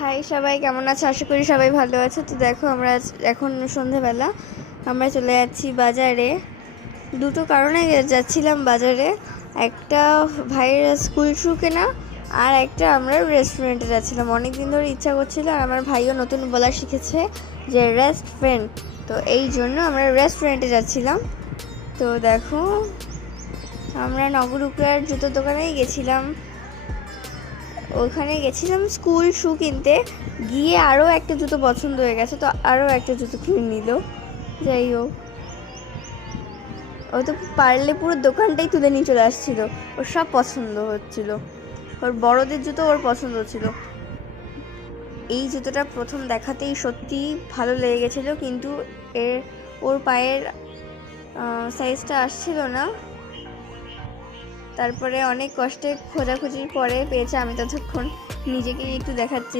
High সবাই, কেমন আছে? আশা করি সবাই ভালো আছে। তো দেখো, আমরা এখন সন্ধেবেলা আমরা চলে যাচ্ছি বাজারে। দুটো কারণে যাচ্ছিলাম বাজারে। একটা ভাইয়ের স্কুল শু কেনা, আর একটা আমরা রেস্টুরেন্টে যাচ্ছিলাম। অনেক দিন ধরে ইচ্ছা করছিল, আর আমার ভাইও নতুন বলা শিখেছে যে রেস্টুরেন্ট। তো এই জন্য আমরা রেস্টুরেন্টে যাচ্ছিলাম। তো দেখো, আমরা নগরুকরার জুতোর দোকানেই গেছিলাম। ওখানে গেছিলাম স্কুল শু কিনতে, গিয়ে আরও একটা জুতো পছন্দ হয়ে গেছে, তো আরও একটা জুতো কিনে নিল। যাই হোক, ও তো পারলে পুরো দোকানটাই তুলে নিয়ে চলে আসছিল। ওর সব পছন্দ হচ্ছিল, ওর বড়দের জুতো ওর পছন্দ হচ্ছিল। এই জুতোটা প্রথম দেখাতেই সত্যি ভালো লেগে গেছিলো, কিন্তু ওর পায়ের সাইজটা আসছিল না। তারপরে অনেক কষ্টে খোঁজাখুঁজির পরে পেয়েছে। আমি ততক্ষণ নিজেকেই একটু দেখাচ্ছি।